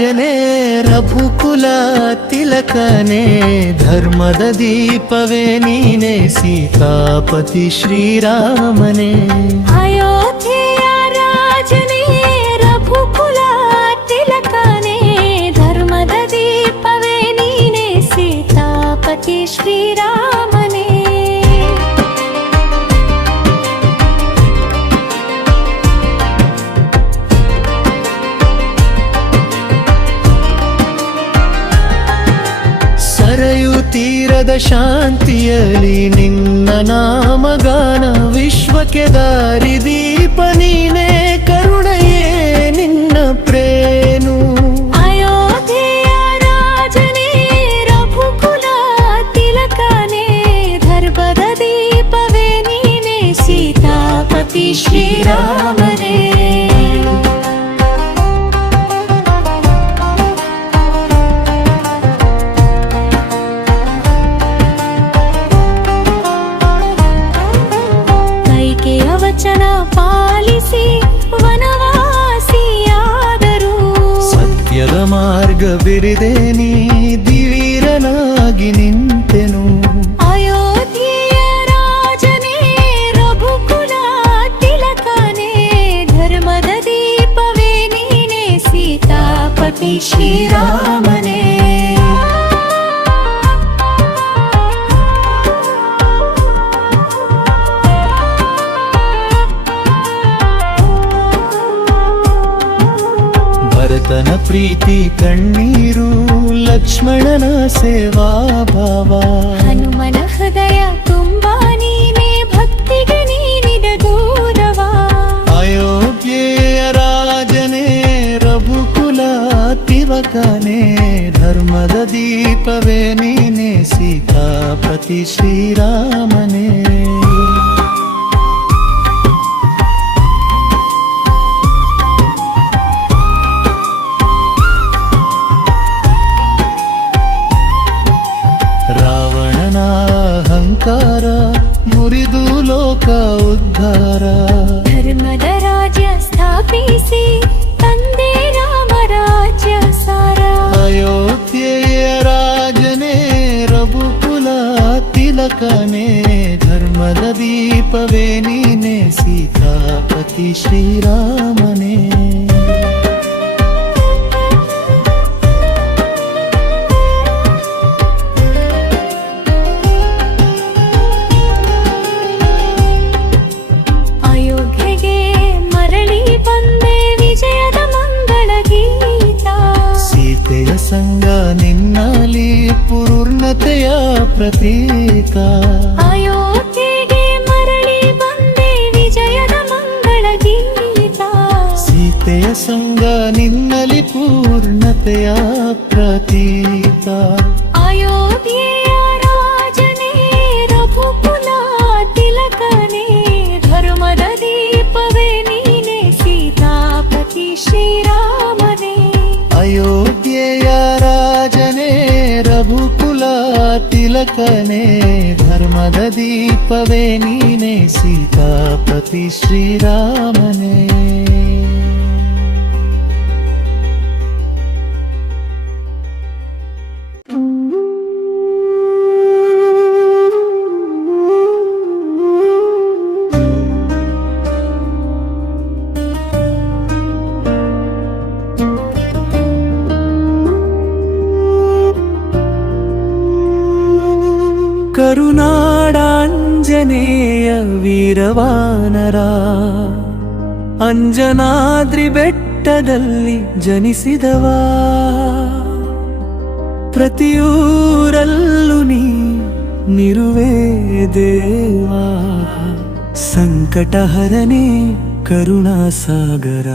ರಾಜನೇ ರಘುಕುಲ ತಿಲಕನೇ ಧರ್ಮದ ದೀಪವೇ ನೀನೆ ಸೀತಾಪತಿ ಶ್ರೀರಾಮನೇ ಅಯೋಧ್ಯೆಯ ರಾಜನೇ ರಘುಕುಲ ತಿಲಕನೇ ಧರ್ಮದ ದೀಪವೇ ನೀನೆ ಸೀತಾಪತಿ ಶ್ರೀರಾಮನೇ ಸರಯು ತೀರದ ಶಾಂತಿಯಲ್ಲಿ ನಿನ್ನ ನಾಮಗಾನ ವಿಶ್ವಕ್ಕೆ ದಾರಿದೀಪ ನೀನೇ ಕರುಣೆಯೇ ನಿನ್ನ ಪ್ರೇನು ಅಯೋಧ್ಯೆಯ ರಾಜನೇ ರಘುಕುಲ ತಿಲಕನೇ ಧರ್ಮದ ದೀಪವೇ ನೀನೆ ಸೀತಾಪತಿ ಶ್ರೀರಾಮನೇ ವಚನ ಪಾಲಿಸಿ ವನವಾಸಿಯಾದರು ಸತ್ಯದ ಮಾರ್ಗ ಬಿರಿದೆ ನೀ ದಿವೀರನಾಗಿ ನಿಂತೆನು ಅಯೋಧ್ಯೆಯ ರಾಜನೇ ರಘುಕುಲ ತಿಲಕನೇ ಧರ್ಮದ ದೀಪವೇ ನೀನೆ ಸೀತಾಪತಿ ಶ್ರೀರಾಮನೇ ಭರತನ ಪ್ರೀತಿ ಕಣ್ಣೀರು ಲಕ್ಷ್ಮಣನ ಸೇವಾ ಭಾವ ಹನುಮನ ಹೃದಯ ತುಂಬಾ ನೀನೆ ಭಕ್ತಿಗೆ ನೀಡಿದ ಗೌರವ ಅಯೋಧ್ಯೆಯ ರಾಜನೇ ರಘುಕುಲ ತಿಲಕನೇ ಧರ್ಮದ ದೀಪವೇ ನೀನೆ ಸೀತಾಪತಿ ಶ್ರೀರಾಮನೇ ರಾವಣನ ಅಹಂಕಾರ ಮುರಿದು ಲೋಕ ಉದ್ಧಾರ ಧರ್ಮದ ರಾಜ್ಯ ಸ್ಥಾಪಿಸಿ ತಂದೆ ರಾಮ ರಾಜ್ಯ ಸಾರ ಅಯೋಧ್ಯೆಯ ರಾಜನೇ ರಘುಕುಲ ತಿಲಕನೇ ಧರ್ಮದ ದೀಪವೇ ನೀನೆ ಸೀತಾಪತಿ ಶ್ರೀರಾಮನೇ ಸಂಗ ನಿನ್ನಲಿ ಪೂರ್ಣತೆಯ ಪ್ರತೀಕ ಅಯೋಧ್ಯೆಗೆ ಮರಳಿ ಬಂದೆ ವಿಜಯದ ಮಂಗಳ ಗೀತ ಸೀತೆಯ ಸಂಗ ನಿನ್ನಲಿ ಪೂರ್ಣತೆಯ ಪ್ರತೀಕ ಅಯೋಧ್ಯೆಯ ರಾಜನೇ ರಘುಕುಲ ತಿಲಕನೇ ಧರ್ಮದ ದೀಪವೇ ನೀನೆ ಸೀತಾಪತಿ ಶ್ರೀರಾಮನೇ ಅಯೋಧ್ಯೆಯ ರಾಜನೇ ರಘುಕುಲ ತಿಲಕನೇ ಧರ್ಮದ ದೀಪವೇ ನೀನೆ ಸೀತಾಪತಿ ಶ್ರೀರಾಮನೇ ಕರುನಾಡಾಂಜನೇಯ ವೀರವಾನರ ಅಂಜನಾದ್ರಿ ಬೆಟ್ಟದಲ್ಲಿ ಜನಿಸಿದವ ಪ್ರತಿಯೂರಲ್ಲೂ ನೀರುವೆ ದೇವ ಸಂಕಟಹರನೇ ಕರುಣಾಸಾಗರ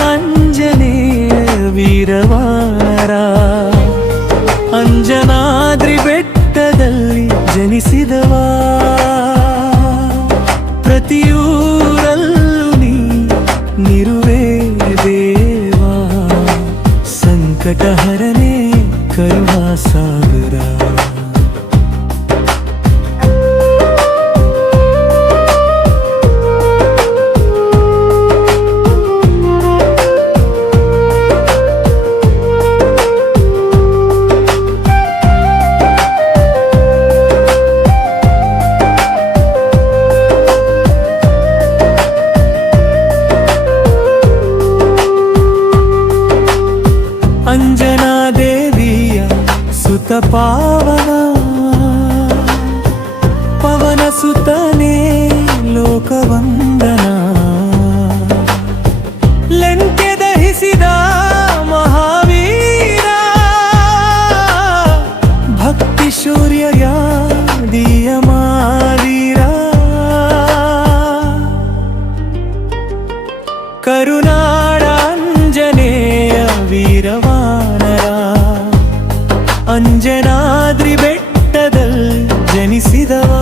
ಕರುನಾಡಾಂಜನೇಯ ವೀರವಾನರ ಅಂಜನಾದ್ರಿ ಬೆಟ್ಟದಲ್ಲಿ ಜನಿಸಿದವ ಪ್ರತಿಯೂರಲ್ಲೂ ನೀರುವೆ ದೇವ ಸಂಕಟಹರನೇ ಕರುಣಾಸಾಗರ ಸುತ ಪಾವನ ಪವನ ಸುತನೇ ಲೋಕವಂದನ ಲಂಕೆ ದಹಿಸಿದ ಮಹಾವೀರ ಭಕ್ತಿ ಶೌರ್ಯ ದಿಯ ಮಾವೀರ ಕರುನಾಡ ಅಂಜನೇಯ ವೀರವಾನರ ಅಂಜನಾದ್ರಿ ಬೆಟ್ಟದಲ್ಲಿ ಜನಿಸಿದವ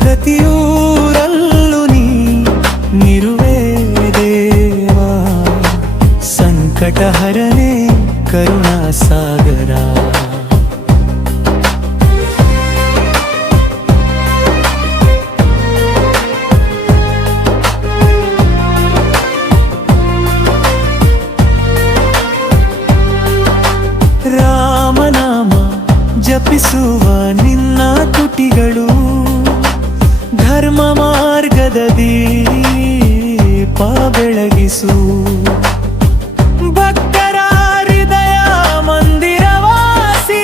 ಪ್ರತಿಯೂರಲ್ಲೂ ನೀರುವೆ ದೇವ ಸಂಕಟಹರನೇ ಕರುಣಾಸಾಗರ ರಾಮನಾಮ ಜಪಿಸುವ ನಿನ್ನ ತುಟಿಗಳು ಧರ್ಮ ಮಾರ್ಗದ ದೀಪ ಬೆಳಗಿಸು ಭಕ್ತರ ಹೃದಯ ಮಂದಿರವಾಸಿ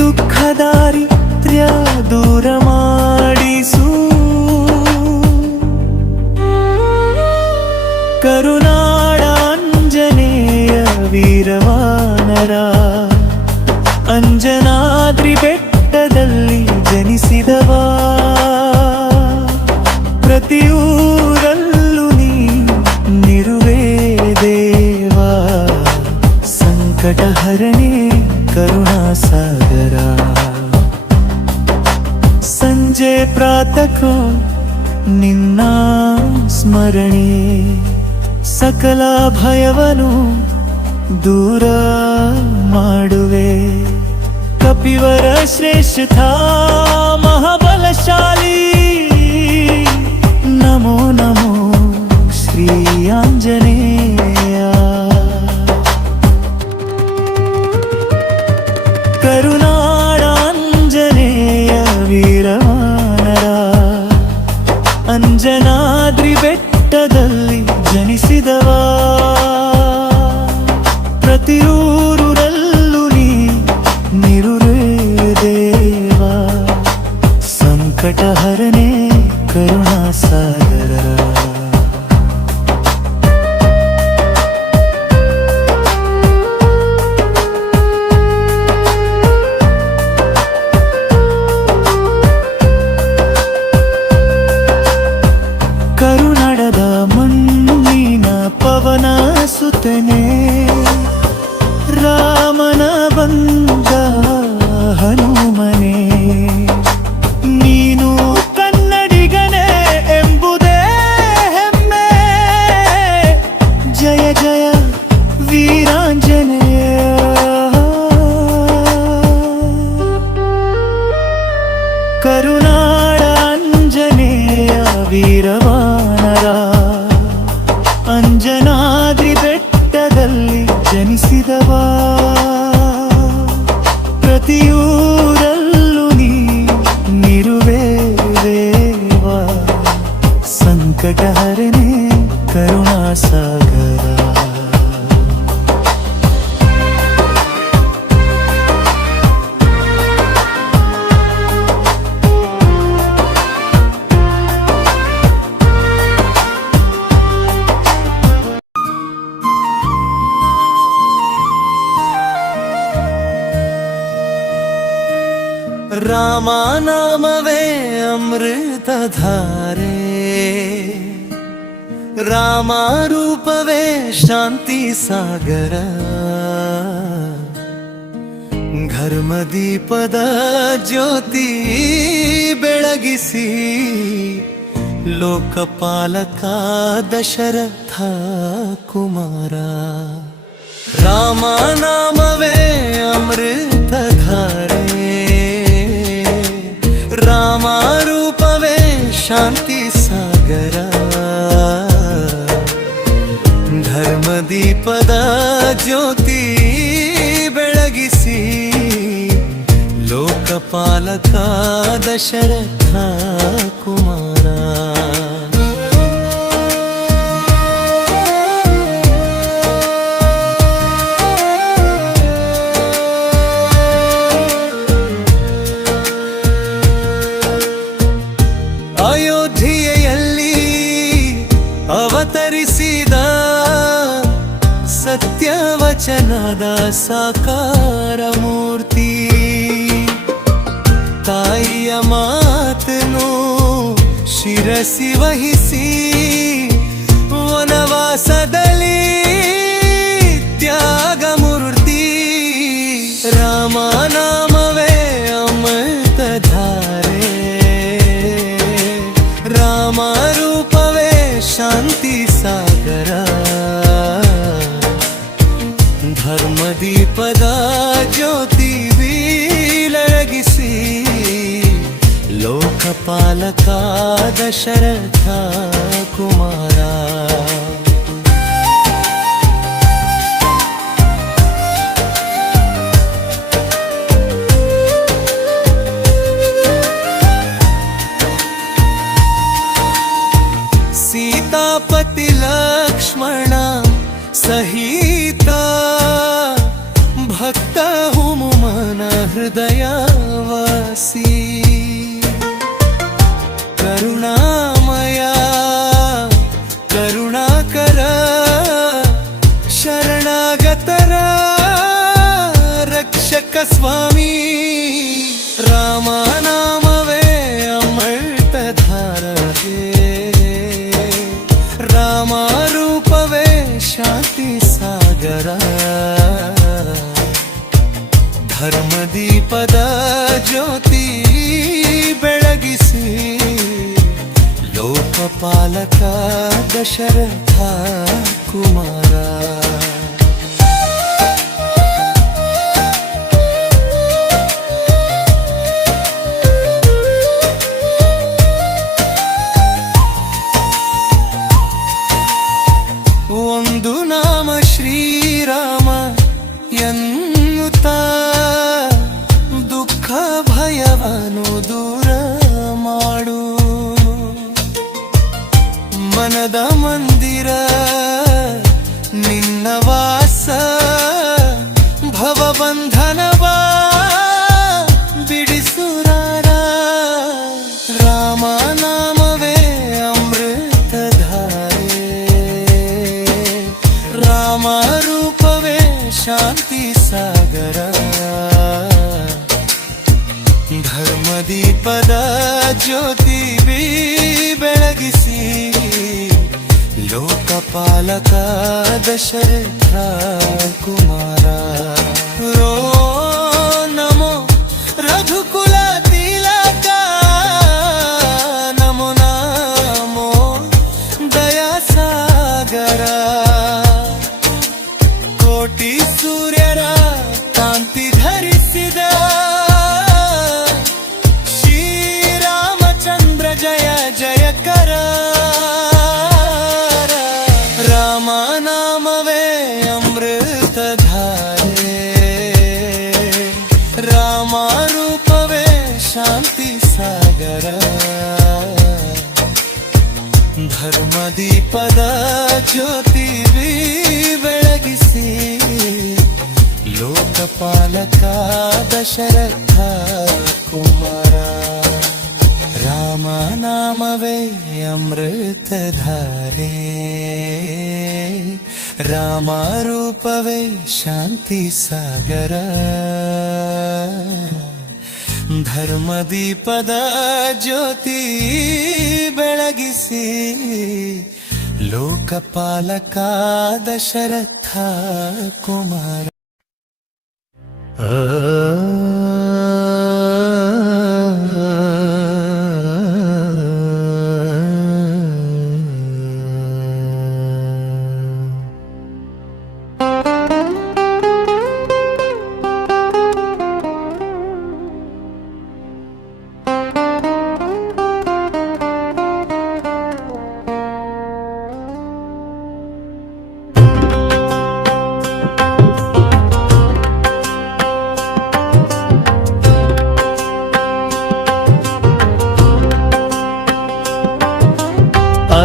ದುಃಖ ದಾರಿದ್ರ್ಯ ದೂರ ಮಾಡಿಸು ಕರುನಾಡ ಅಂಜನೇಯ ವೀರವಾನರ ಅಂಜನಾದ್ರಿ ಬೆಟ್ಟದಲ್ಲಿ ಜನಿಸಿದವ ಪ್ರತಿಯೂರಲ್ಲೂ ನೀರುವೆ ದೇವ ಸಂಕಟಹರನೇ ಕರುಣಾಸಾಗರ ಸಂಜೆ ಪ್ರಾತಃ ನಿನ್ನ ಸ್ಮರಣೆ ಸಕಲ ಭಯವನು ದೂರ ಮಾಡುವೆ ಕಪಿವರ ಶ್ರೇಷ್ಠ ಮಹಾಬಲಶಾಲಿ ನಮೋ ನಮೋ ಶ್ರೀ ಆಂಜನೇಯ ಕರುನಾಡ ಅಂಜನೇಯ ವೀರವಾನರ ಅಂಜನಾದ್ರಿ ಬೆಟ್ಟದಲ್ಲಿ ಜನಿಸಿದವ ಪ್ರತಿಯೂರಲ್ಲೂ ನೀರುವೆ ದೇವ ಸಂಕಟಹರನೇ ಕರುಣಾಸಾಗರ ಕರುನಾಡದ ಮಣ್ಣಿನ ಪವನ ಸುತನೆ ರಾಮನ ಬಂದ ಹನುಮನೆ ನೀನು ಕನ್ನಡಿಗನೇ ಎಂಬುದೇ ಹೆಮ್ಮೆ ಜಯ ಜಯ ವೀರಾಂಜನೇಯ ಕರುನಾಡ ಅಂಜನೇಯ ವೀರವಾನರ ಅಂಜನಾದ್ರಿ ಬೆಟ್ಟದಲ್ಲಿ ಜನಿಸಿದವ ಪ್ರತಿಯೂರಲ್ಲೂ ನೀರುವೆ ದೇವ ಸಂಕಟಹರನೇ ಕರುಣಾಸಾಗರ ರಾಮ ನಾಮವೇ ಅಮೃತಧಾರೆ ರಾಮ ರೂಪವೇ ಶಾಂತಿ ಸಾಗರ ಧರ್ಮದೀಪದ ಜ್ಯೋತಿ ಬೆಳಗಿಸಿ ಲೋಕಪಾಲಕ ದಶರಥ ಕುಮಾರ ರಾಮ ನಾಮವೇ ಅಮೃತಧಾರೆ ರಾಮ ರೂಪವೇ ಶಾಂತಿ ಸಾಗರ ಧರ್ಮದೀಪದ ಜ್ಯೋತಿ ಬೆಳಗಿಸಿ ಲೋಕಪಾಲಕ ದಶರಥ ಕುಮಾರ ಅವತರಿಸಿದ ಸತ್ಯವಚನದ ಸಾಕಾರ ಮೂರ್ತಿ. ತಾಯಿಯ ಮಾತನು ಶಿರಸಿ ವಹಿಸಿ ವನವಾಸದಲ್ಲಿ ತ್ಯಾಗ ಮೂರ್ತಿ. ರಾಮನಾಮವೇ ಅಮೃತಧಾರೆ, ರಾಮ ರೂಪವೇ ಶಾಂತಿ ಸಾಗರ. ಧರ್ಮದೀಪದ ಜ್ಯೋತಿ ಬೆಳಗಿಸಿ ಲೋಕಪಾಲಕ ದಶರಥ ಕುಮಾರ. सीतापति लक्ष्मण सहित भक्त हुनुमन हृदयवासी. करुणामय करुणाकर शरणागतर रक्षक स्वामी. रामनामवे अमृतधारे, ರಾಮ ರೂಪವೇ ಶಾಂತಿ ಸಾಗರ. ಧರ್ಮದೀಪದ ಜ್ಯೋತಿ ಬೆಳಗಿಸಿ ಲೋಕಪಾಲಕ ದಶರಥ ಕುಮಾರ. ಒಂದು ನಾಮ ಶ್ರೀರಾಮ ಎನ್ನುತ್ತ ದುಃಖ ಭಯವನ್ನು ದೂರ ಮಾಡು. ಮನದ ಮಂದಿರ ನಿನ್ನ ವಾಸ, ಭವಬಂಧನವ ಬಿಡಿಸುರಾರ. ರಾಮನಾಮವೇ ಅಮೃತಧಾರೆ, ರಾಮ ರೂಪವೇ ಶಾಂತಿ ಸಾಗರ. ಧರ್ಮದೀಪದ ಜ್ಯೋತಿ ಬೆಳಗಿಸಿ ಲೋಕಪಾಲಕ ದಶರಥ ಕುಮಾರ. ರೋ ನಮೋ ರಘುಕುಲ ತಿಲಕ, ನಮೋ ನಮೋ ದಯಾ ಸಾಗರ. ಕೋಟಿ ಸೂರ್ಯರ ಕಾಂತಿ ಧರಿಸಿದ ಶ್ರೀರಾಮಚಂದ್ರ ಜಯ ಜಯಕರ. ರಾಮನಾಮವೇ ಅಮೃತಧಾರೆ, ರಾಮ ರೂಪವೇ ಶಾಂತಿ ಸಾಗರ. ಧರ್ಮದೀಪದ ಜ್ಯೋತಿ ಬೆಳಗಿಸಿ ಲೋಕಪಾಲಕ ದಶರಥ ಕುಮಾರ. ರಾಮನಾಮವೇ ಅಮೃತಧಾರೆ, ರಾಮ ರೂಪವೇ ಶಾಂತಿ ಸಾಗರ. ಧರ್ಮದೀಪದ ಜ್ಯೋತಿ ಬೆಳಗಿಸಿ ಲೋಕಪಾಲಕ ದಶರಥ ಕುಮಾರ.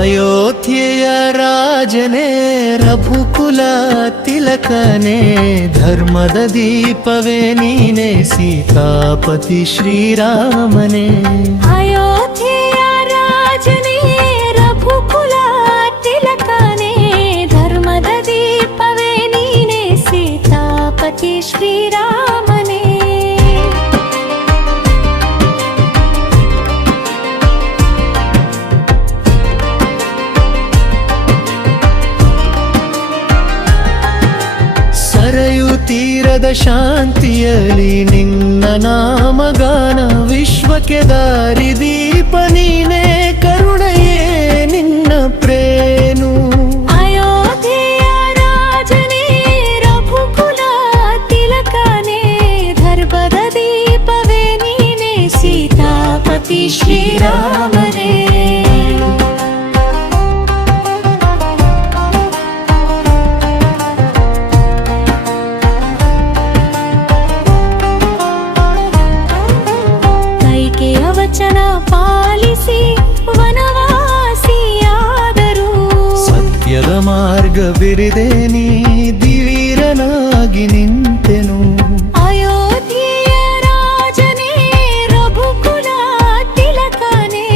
ಅಯೋಧ್ಯೆಯ ರಾಜನೇ ರಘುಕುಲ ತಿಲಕನೇ, ಧರ್ಮದ ದೀಪವೇ ನೀನೆ ಸೀತಾಪತಿ ಶ್ರೀರಾಮನೇ. ಅಯೋಧ್ಯೆಯ ರಾಜನೇ ರಘುಕುಲ ತಿಲಕನೇ, ತೀರದ ಶಾಂತಿಯಲಿ ನಿನ್ನ ನಾಮಗಾನ ವಿಶ್ವಕ್ಕೆ ದಾರಿದೀಪ ನೀನೇ ಕರುಣೆಯೇ ನಿನ್ನ ಪ್ರೇನು ಅಯೋಧ್ಯೆಯ ರಾಜನೇ ರಘುಕುಲ ತಿಲಕನೇ ಧರ್ಮದ ದೀಪವೇ ನೀನೇ ಸೀತಾಪತಿ ಶ್ರೀರಾಮನೇ ವಚನ ಪಾಲಿಸಿ ವನವಾಸಿಯಾದರು ಸತ್ಯದ ಮಾರ್ಗ ಬಿರಿದೆ ನೀ ಧೀರನಾಗಿ ನಿಂತೆನು ಅಯೋಧ್ಯೆಯ ರಾಜನೇ ರಘುಕುಲ ತಿಲಕನೇ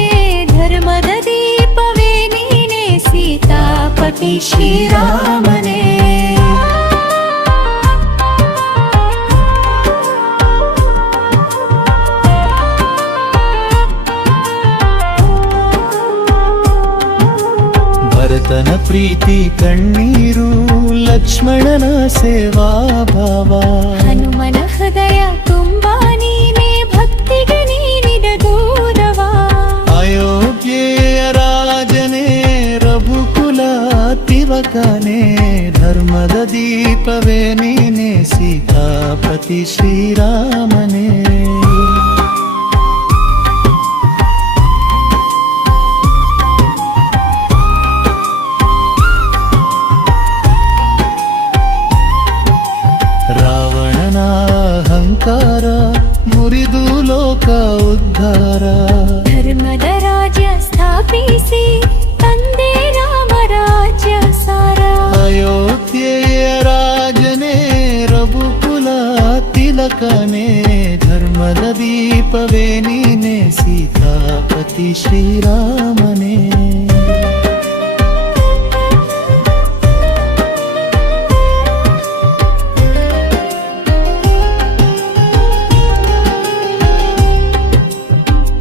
ಧರ್ಮದ ದೀಪವೇ ನೀನೇ ಸೀತಾಪತಿ ಶ್ರೀರಾಮನೇ ಭರತನ ಪ್ರೀತಿ ಕಣ್ಣೀರು ಲಕ್ಷ್ಮಣನ ಸೇವಾ ಭಾವ ಹನುಮನ ಹೃದಯ ತುಂಬಾ ನೀನೇ ಭಕ್ತಿಗೆ ನೀಡಿದ ಗೌರವ ಅಯೋಧ್ಯೆಯ ರಾಜನೇ ರಘುಕುಲ ತಿಲಕನೇ ಧರ್ಮದ ದೀಪವೇ ನೀನೇ ಸೀತಾಪತಿ ಶ್ರೀರಾಮನೇ ರಾವಣನ ಅಹಂಕಾರ ಮುರಿದು ಲೋಕ ಉದ್ಧಾರ ಧರ್ಮದ ರಾಜ್ಯ ಸ್ಥಾಪಿಸಿ ತಂದೆ ರಾಮ ರಾಜ್ಯ ಸಾರ ಅಯೋಧ್ಯೆಯ ರಾಜನೇ ರಘುಕುಲ ತಿಲಕನೇ ಧರ್ಮದ ದೀಪವೇ ನೀನೇ ಸೀತಾಪತಿ ಶ್ರೀರಾಮನೇ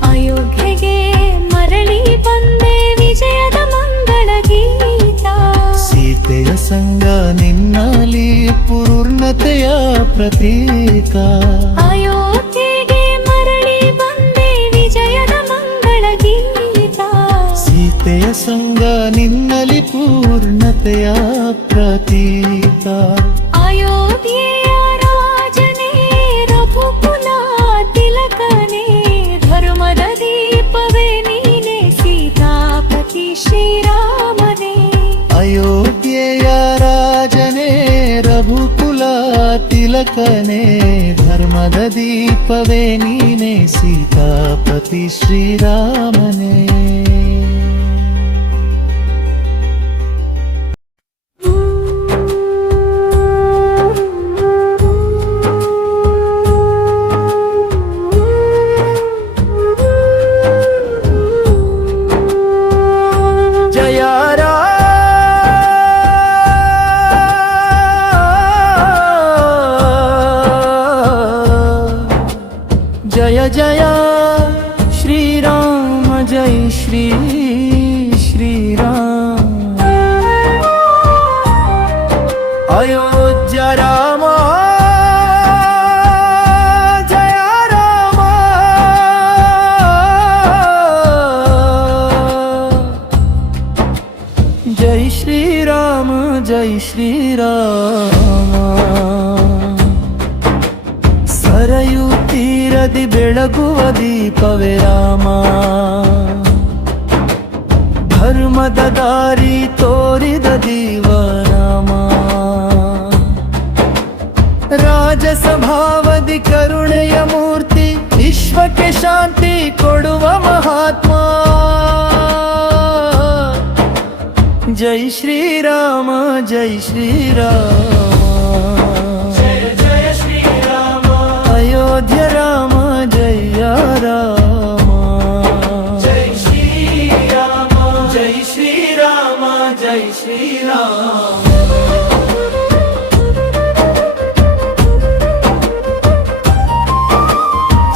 ಅಯೋಧ್ಯೆಗೆ ಮರಳಿ ಬಂದೆ ವಿಜಯದ ಮಂಗಳ ಗೀತ ಸೀತೆಯ ಸಂಗ ನಿನ್ನಲಿ ಪೂರ್ಣತೆಯ ಪ್ರತೀಕ ಅಯೋಧ್ಯೆಗೆ ಮರಳಿ ಬಂದೆ ವಿಜಯದ ಮಂಗಳ ಗೀತ ಸೀತೆಯ ಸಂಗ ನಿನ್ನಲಿ ಪೂರ್ಣತೆಯ ಪ್ರತೀಕ ಅಯೋಧ್ಯೆಯ ರಾಜನೇ ರಘುಕುಲ ತಿಲಕನೇ ಧರ್ಮದ ದೀಪವೇ ನೀನೇ ಸೀತಾಪತಿ ಶ್ರೀರಾಮನೇ ಅಯೋಧ್ಯೆಯ ರಾಜನೇ ರಘುಕುಲ ತಿಲಕನೇ ಧರ್ಮದ ದೀಪವೇ ನೀನೇ ಸೀತಾಪತಿ ಶ್ರೀರಾಮನೇ जय जय श्रीराम जय श्रीराम अयोध्या राम जय राम जय श्रीराम जय श्रीराम ಸರಯು ತೀರದಿ ಬೆಳಗುವ ದೀಪವೇ ರಾಮ ಧರ್ಮದ ದಾರಿ ತೋರಿದ ದೀವನಾಮ ರಾಜಸಭಾವದಿ ಕರುಣೆಯ ಮೂರ್ತಿ ವಿಶ್ವಕ್ಕೆ ಶಾಂತಿ ಕೊಡುವ ಮಹಾತ್ಮ ಜೈ ಶ್ರೀರಾಮ ಜೈ ಶ್ರೀರಾಮ अयोध्या राम जय राम जय श्री राम जय श्री राम जय श्री राम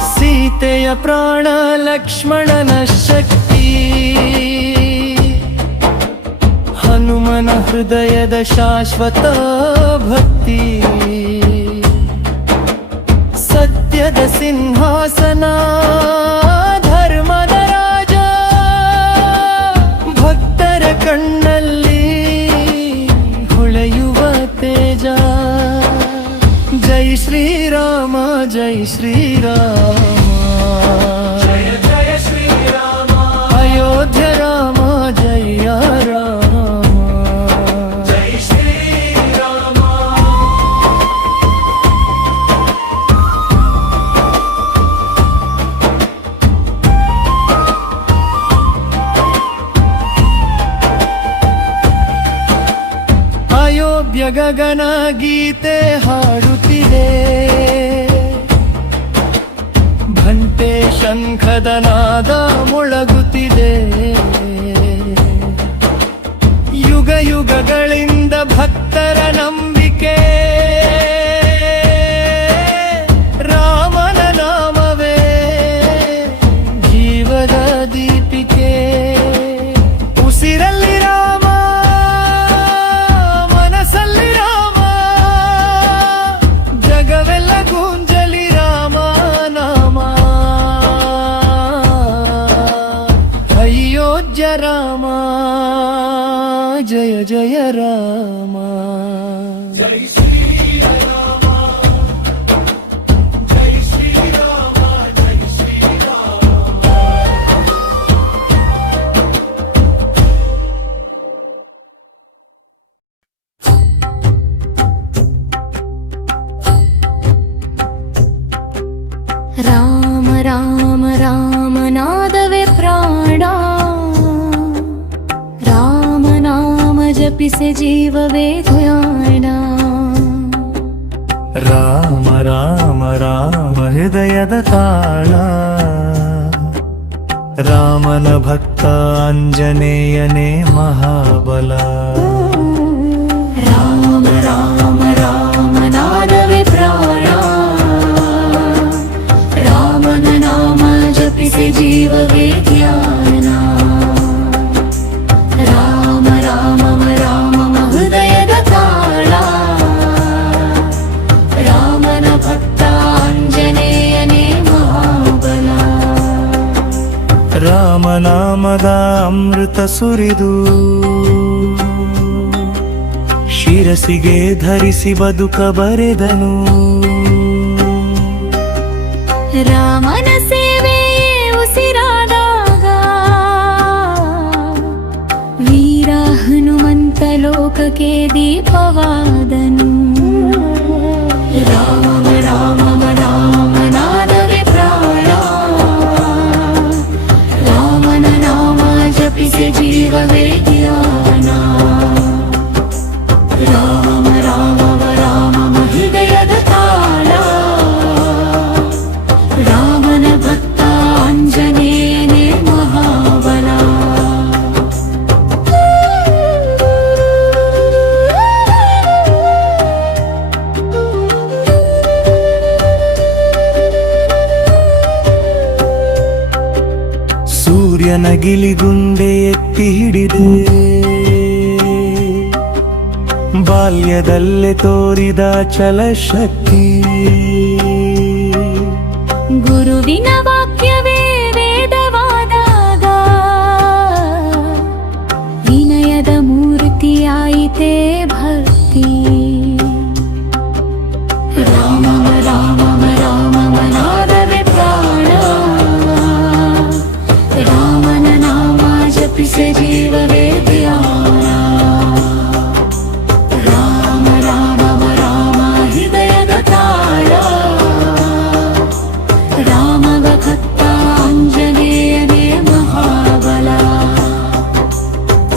सीतेय प्राण लक्ष्मणन शक्ति ಹನುಮನ ಹೃದಯದ ಶಾಶ್ವತ ಭಕ್ತಿ ಭಾಗ್ಯದ ಸಿಂಹಾಸನ ಧರ್ಮದ ರಾಜ ಭಕ್ತರ ಕಣ್ಣಲ್ಲಿ ಹೊಳೆಯುವ ತೇಜ ಜೈ ಶ್ರೀರಾಮ ಜೈ ಶ್ರೀರಾಮ ಜಯ ಜಯ ಶ್ರೀರಾಮ ಅಯೋಧ್ಯ ರಾಮ ಜಯ ರಾಮ ಜೈ ಶ್ರೀರಾಮ ಅಯೋಧ್ಯ ಗಗನ ಗೀತೆ ಹಾಡುತ್ತಿದೆ ಘಂಟೆ ಶಂಖದ ನಾದ ಮೊಳಗುತ್ತಿದೆ ಯುಗ ಯುಗಗಳಿಂದ ಭಕ್ತರ ನಂಬಿಕೆ ರಾಮನ ನಾಮವೇ ಜೀವದ ದೀಪಿಕೆ ಉಸಿರಲ್ಲಿ ರಾಮ ಮನಸ್ಸಲ್ಲಿ ರಾಮ ಜಗವೆಲ್ಲ ಗುಂಜಲಿ ರಾಮ ನಾಮ ಅಯೋಧ್ಯ ರಾಮ ಜಯ ಜಯ ರಾಮ ಜೈ ಶ್ರೀರಾಮ ಜೈ ಶ್ರೀರಾಮ ಜೈ ಶ್ರೀರಾಮ ರಾಮ ರಾಮ ರಾಮನಾದವೇ ಪ್ರಾಣ ರಾಮನಾಮ ಜಪಿಸಿ ಜೀವವೇ ಧ್ಯಾನ ರಾಮ ರಾಮ ರಾಮ ಹೃದಯದ ತಾಳ ರಾಮನ ಭಕ್ತ ಅಂಜನೇಯನೇ ಮಹಾಬಲ ರಾಮ ರಾಮ ರಾಮನಾದವೇ ಪ್ರಾಣ ರಾಮನ ನಾಮ ಜಪಿಸಿ ಜೀವವೇ ಧ್ಯಾನ ರಾಮ ರಾಮ ರಾಮ ಹೃದಯದ ತಾಳ ರಾಮನ ಭಕ್ತ ಆಂಜನೇಯನೇ ಮಹಾಬಲ ರಾಮನಾಮದ ಅಮೃತ ಸುರಿದು ಶಿರಸಿಗೆ ಧರಿಸಿ ಬದುಕ ಬರೆದನು ರಾಮನ ಸೇವೆಯೇ ಉಸಿರಾದಾಗ ವೀರ ಹನುಮಂತ ಲೋಕಕ್ಕೆ ದೀಪವಾದನು ರಾಮ ರಾಮ ರಾಮನಾದವೇ ಪ್ರಾಣ ರಾಮನ ನಾಮ ಜಪಿಸಿ ಜೀವವೇ ಧ್ಯಾನ ರಾಮ ರಾಮ ರಾಮ ಹೃದಯದ ತಾಳ ರಾಮನ ಭಕ್ತ ಆಂಜನೇಯನೇ ಮಹಾಬಲ ಸೂರ್ಯನ ಗಿಲಿಗುಂಡೆ ಎತ್ತಿ ಹಿಡಿದೆ ಬಾಲ್ಯದಲ್ಲೇ ತೋರಿದ ಛಲಶಕ್ತಿ ಗುರುವಿನ ವಾಕ್ಯವೇ ವೇದವಾದಾಗ ವಿನಯದ ಮೂರ್ತಿಯಾಯಿತೇ ಭಕ್ತಿ ರಾಮ ರಾಮ ರಾಮನಾದವೇ ಪ್ರಾಣ ರಾಮನ ನಾಮ ಜಪಿಸಿ ಜೀವವೇ ಧ್ಯಾನ ರಾಮ ರಾಮ ರಾಮ ಹೃದಯದ ತಾಳ ರಾಮ ಭಕ್ತ ಆಂಜನೇಯನೇ ಮಹಾಬಲ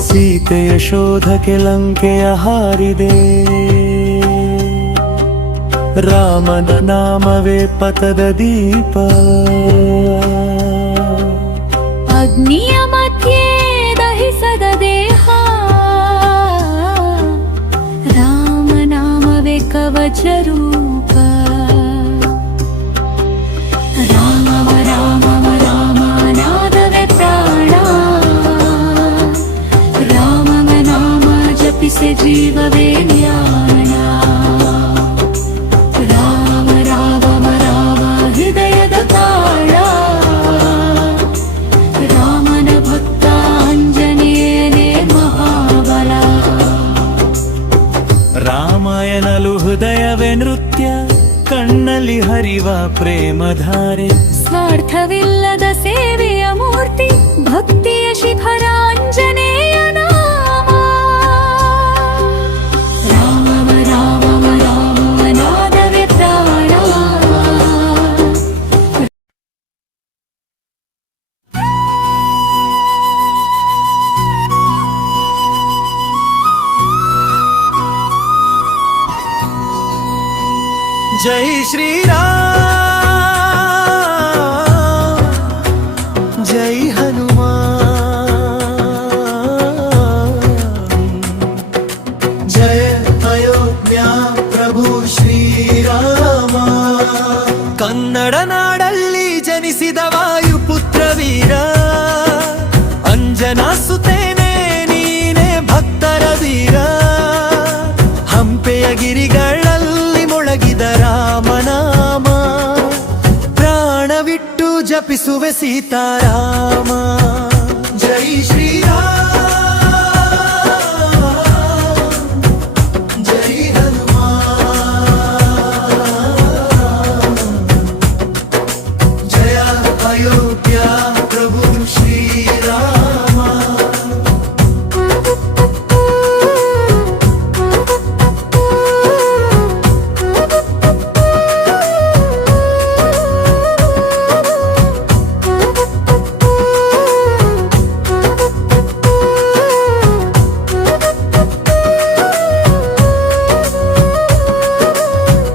ಸೀತೆಯ ಶೋಧಕ್ಕೆ ಲಂಕೆಯ ಹಾರಿದೆ ರಾಮನ ನಾಮವೇ ಪಥದ ದೀಪ ಅಗ್ನಿಯ ಮಧ್ಯೆ ದಹಿಸದ ದೇಹ ರಾಮನಾಮವೇ ಕವಚ ರೂಪ ರಾಮ ರಾಮ ರಾಮನಾದವೇ ಪ್ರಾಣ ರಾಮನ ನಾಮ ಜಪಿಸಿ ಜೀವವೇ ಜ್ಞಾನ ರಾಮ ರಾಮ ರಾಮ ಹೃದಯವೇ ನೃತ್ಯ ಕಣ್ಣಲ್ಲಿ ಹರಿವ ಪ್ರೇಮಧಾರೆ ಸ್ವಾರ್ಥವಿಲ್ಲದ ಸೇವೆಯ ಮೂರ್ತಿ ಭಕ್ತಿಯ ಶಿಖರ ಆಂಜನೇಯ ನಾಮ ರಾಮವ ರಾಮವ ರಾಮವ ನಾದವೇ ಪ್ರಾಣ ಜೈ ಶ್ರೀರಾಮ್ ಜೈ ಹನುಮಾನ್ ಜಯ ಅಯೋಧ್ಯ ಪ್ರಭು ಶ್ರೀರಾಮ ಕನ್ನಡ ನಾಡಲ್ಲಿ ಜನಿಸಿದ ವಾಯುಪುತ್ರ ವೀರ ಅಂಜನಾ ಸುತೇನೆ ನೀನೆ ಭಕ್ತರ ವೀರ ಹಂಪೆಯ ಗಿರಿಗಳಲ್ಲಿ ಮೊಳಗಿದ ರಾಮನಾಮ ಪ್ರಾಣವಿಟ್ಟು ಜಪಿಸುವೆ ಸೀತಾರಾಮ ಜೈ ಶ್ರೀರಾಮ್ ಜೈ ಹನುಮಾನ್ ಜಯ ಅಯೋಧ್ಯ ಪ್ರಭು ಶ್ರೀರಾಮ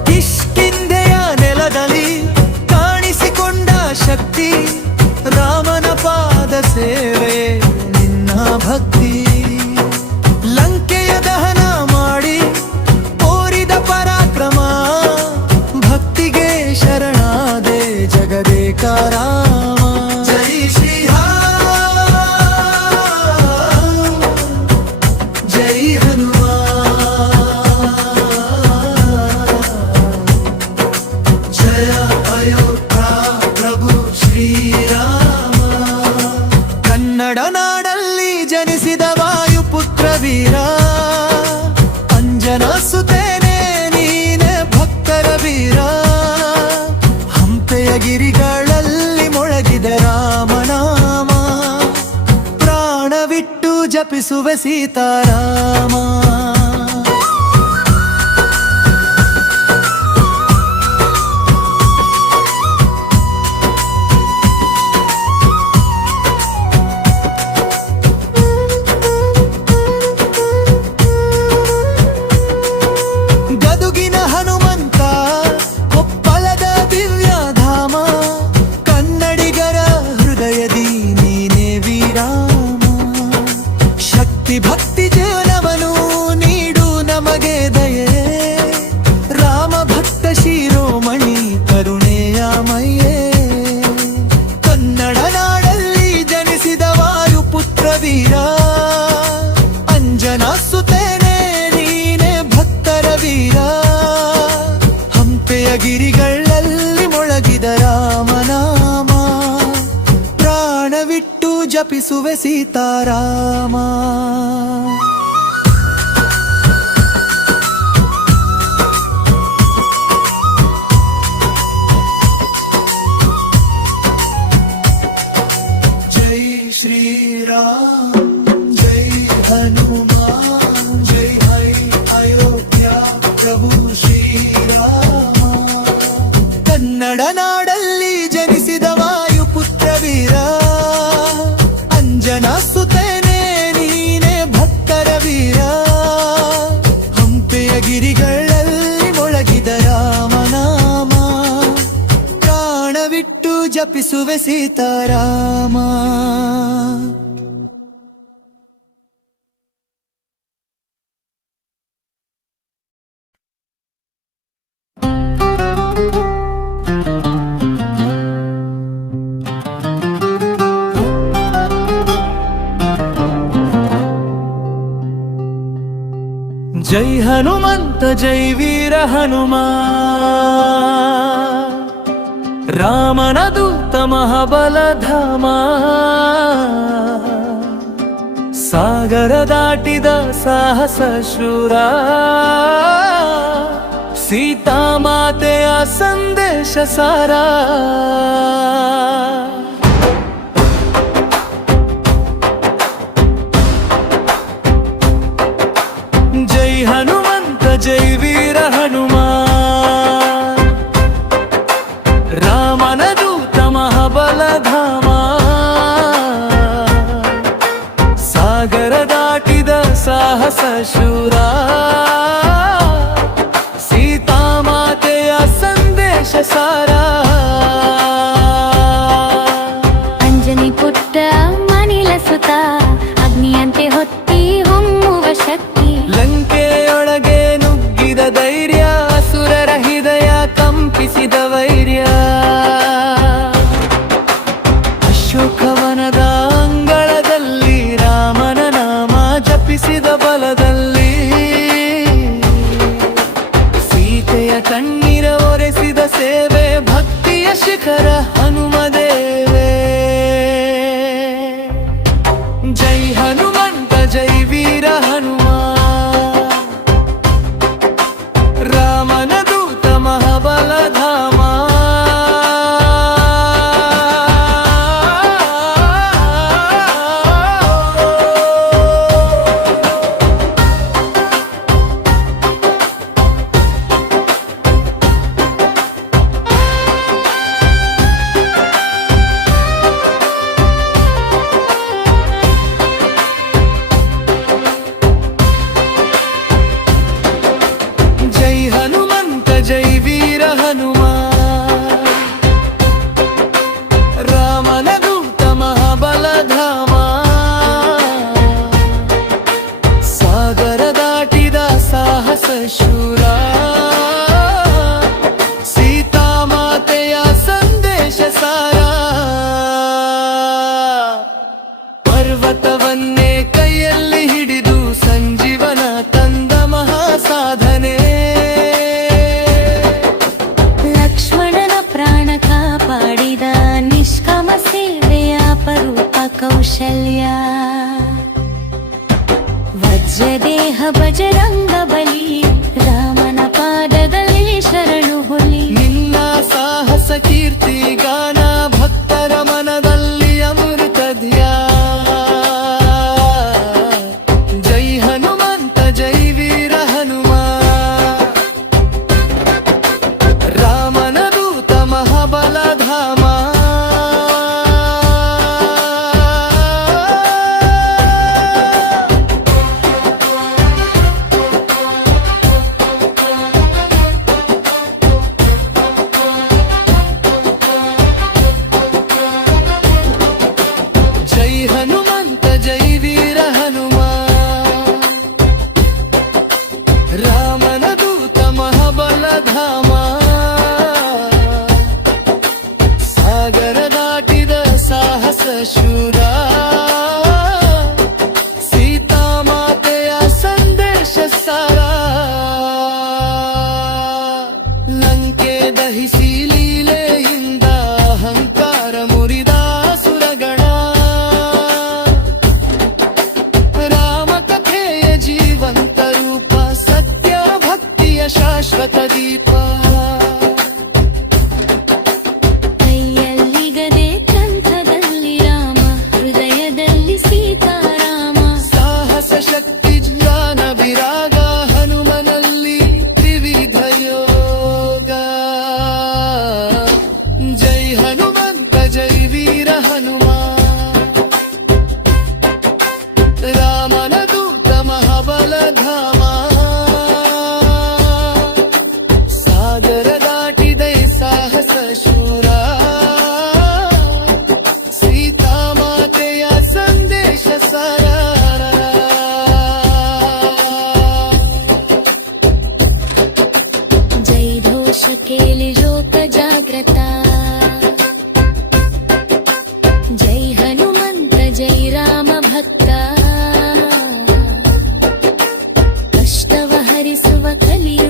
ಕಿಷ್ಕಿಂಧೆಯ ನೆಲದಲ್ಲಿ ಕಾಣಿಸಿಕೊಂಡ ಶಕ್ತಿ ರಾಮನ ಪಾದ ಸೇವೆ ನಿನ್ನ ಭಕ್ತಿ ಲಂಕೆಯ ದಹನ ಮಾಡಿ ತೋರಿದ ಪರಾಕ್ರಮ ಭಕ್ತಿಗೆ ಶರಣಾದೆ ಜಗದೇಕ ರಾಮ ಜೈ ಶ್ರೀರಾಮ್ ಜೈ ಹನುಮಾನ್ ಜಯ ಅಯೋಧ್ಯ ಪ್ರಭು ಶ್ರೀರಾಮ ಕನ್ನಡ ನಾಡಲ್ಲಿ ಜನಿಸಿದ ವಾಯುಪುತ್ರ ವೀರ ಅಂಜನಾ ಸುತೇನೆ ನೀನೆ ಭಕ್ತರ ವೀರ ಹಂಪೆಯ ಗಿರಿಗಳಲ್ಲಿ ಮೊಳಗಿದ ರಾಮನಾಮ ಪ್ರಾಣವಿಟ್ಟು ಜಪಿಸುವೆ ಸೀತಾರಾಮ ಗದುಗಿನ ಹನುಮಂತ ಕೊಪ್ಪಳದ ದಿವ್ಯಧಾಮ ಕನ್ನಡಿಗರ ಹೃದಯದಿ ನೀನೆ ವಿರಾಮ ಶಕ್ತಿ ಭಕ್ತಿ ಜೀವನವನು ನೀಡು ನಮಗೆ ದಯೆ ರಾಮ ಭಕ್ತ ಶಿರೋಮಣಿ ಕರುಣೆಯ ಮಯ್ಯೆ ಕನ್ನಡ ನಾಡಲ್ಲಿ ಜನಿಸಿದ ವಾಯುಪುತ್ರ ವೀರ ಅಂಜನಾ ಸುತೇನೆ ನೀನೆ ಭಕ್ತರ ವೀರ ಹಂಪೆಯ ಗಿರಿಗಳಲ್ಲಿ ಮೊಳಗಿದ ರಾಮನಾಮ ಪ್ರಾಣವಿಟ್ಟು ಜಪಿಸುವೆ ಸೀತಾರಾಮ ಜೈ ಶ್ರೀರಾಮ್ ಜೈ ಹನುಮಾನ್ ಜೈ ಅಯೋಧ್ಯ ಪ್ರಭು ಶ್ರೀರಾಮ ಕನ್ನಡ ನಾಡಲ್ಲಿ ಜನಿಸಿದ ವಾಯುಪುತ್ರ ವೀರ ಅಂಜನಾ ಸುತೇನೆ ನೀನೆ ಭಕ್ತರ ವೀರ ಹಂಪೆಯ ಗಿರಿಗಳಲ್ಲಿ ಮೊಳಗಿದ ರಾಮನಾಮ ಪ್ರಾಣವಿಟ್ಟು ಜಪಿಸುವೆ ಸೀತಾರಾಮ ಜೈ ಹನುಮಂತ ಜೈ ವೀರ ಹನುಮಾ ರಾಮನ ದೂತ ಮಹಾಬಲಧಾಮ ಸಾಗರ ದಾಟಿದ ಸಾಹಸ ಶೂರ ಸೀತಾಮಾತೆಯ ಸಂದೇಶ ಸಾರ. ಜೈ ಹನುಮಂತ ಜೈ ವೀರ ಹನುಮಾನ್, ರಾಮನ ದೂತ ಮಹಾಬಲಧಾಮ. ಸಾಗರ ದಾಟಿದ ಸಾಹಸ ಶೂರ, ಸೀತಾಮಾತೆಯ ಸಂದೇಶ ಸಾರ. ಅಂಜನಿ ಪುಟ್ಟ ಮನಿಲ ಸುತ, ಅಗ್ನಿಯಂತೆ ಹೊತ್ತಿ ಹೊಮ್ಮುವ ಶಕ್ತಿ. ಲಂಕೆಯೊಳಗೆ ನುಗ್ಗಿದ ಧೈರ್ಯ, ಅಸುರರ ಹೃದಯ ಕಂಪಿಸಿದ ವೈರ್ಯ. ಅಶೋಕವನದ ಅಂಗಳದಲ್ಲಿ ರಾಮನ ನಾಮ ಜಪಿಸಿದ ಬಲದಲ್ಲಿ, ಸೀತೆಯ ಕಣ್ಣೀರ ಒರೆಸಿದ ಸೇವೆ, ಭಕ್ತಿಯ ಶಿಖರ ಹನುಮದೇವೆ. ಜೈ ಹನುಮಂತ ಜೈ ವೀರ ಹನುಮಾನ್, ರಾಮನ ದೂತ ಮಹಾಬಲಧಾಮ. ಜೈ ಹನುಮಂತ ಜೈ ವೀರ ಹನುಮಾನ್, ರಾಮನ ದೂತ ಮಹಾಬಲಧಾಮ. ಸಾಗರ ದಾಟಿದ ಸಾಹಸ ಶೂರ, ಸೀತಾಮಾತೆಯ ಸಂದೇಶ ಸಾರ. ಪರ್ವತವನ್ನೇ ಕೈಯಲ್ಲಿ ಹಿಡಿದು ಸಂಜೀವನ ತಂದ ಮಹಾಸಾಧನೆ. ಲಕ್ಷ್ಮಣನ ಪ್ರಾಣ ಕಾಪಾಡಿದ ನಿಷ್ಕಾಮ ಸೇವೆಯ ಅಪರೂಪ ಕೌಶಲ್ಯ. ವಜ್ರದೇಹ ಬಜರಂಗ ಬಲಿ, ರಾಮನ ಪಾದದಲ್ಲಿ ಶರಣು ಹೊಲಿ. ನಿನ್ನ ಸಾಹಸ ಕೀರ್ತಿ ಗಾನ, ಭಕ್ತರ ಮನದಲ್ಲಿ ಅಮೃತ ಧ್ಯಾನ. ಜೈ ಹನುಮಂತ ಜೈ ವೀರ ಹನುಮಾನ್, ರಾಮನ ದೂತ ಮಹಾಬಲಧಾಮ. ಜೈ ಹನುಮಂತ ಜೈ ವೀರ ಹನುಮಾನ್, ರಾಮನ ದೂತ ಮಹಾಬಲಧಾಮ. ಸಾಗರ ದಾಟಿದ ಸಾಹಸ ಶೂರ, ಸೀತಾಮಾತೆಯ ಸಂದೇಶ ಸಾರ. ಲಂಕೆ ದಹಿಸಿ ಲೀಲೆಯಿಂದ ಅಹಂಕಾರ ಮುರಿದ ಸುರಗಣ. ರಾಮ ಕಥೆಯ ಜೀವಂತ ರೂಪ, ಸತ್ಯ ಭಕ್ತಿಯ ಶಾಶ್ವತ ದೀಪ. ಕೈಯಲ್ಲಿ ಗದೆ, ಕಂಠದಲ್ಲಿ ರಾಮ, ಹೃದಯದಲ್ಲಿ ಸೀತಾರಾಮ. ಸಾಹಸ ಶಕ್ತಿ ಜ್ಞಾನ ವಿರಾಗ, ಹನುಮನಲ್ಲಿ ತ್ರಿವಿಧ ಯೋಗ. ಜೈ ಹನುಮಂತ ಜೈ ವೀರ ಹನುಮಾನ್, ರಾಮನ ದೂತ ಮಹಾಬಲಧಾಮ. ಸಾಗರ ದಾಟಿದ ಸಾಹಸ ಶೂರ, ಸೀತಾಮಾತೆಯ ಸಂದೇಶ ಸಾರ. ಜೈ ಘೋಷ ಕೇಳಿ ಲೋಕ ಜಾಗ್ರತ. ಜೈ ಹನುಮಂತ ಜೈ ರಾಮ ಭಕ್ತ, ಕಷ್ಟವ ಹರಿಸುವ ಕಲಿಯುಗ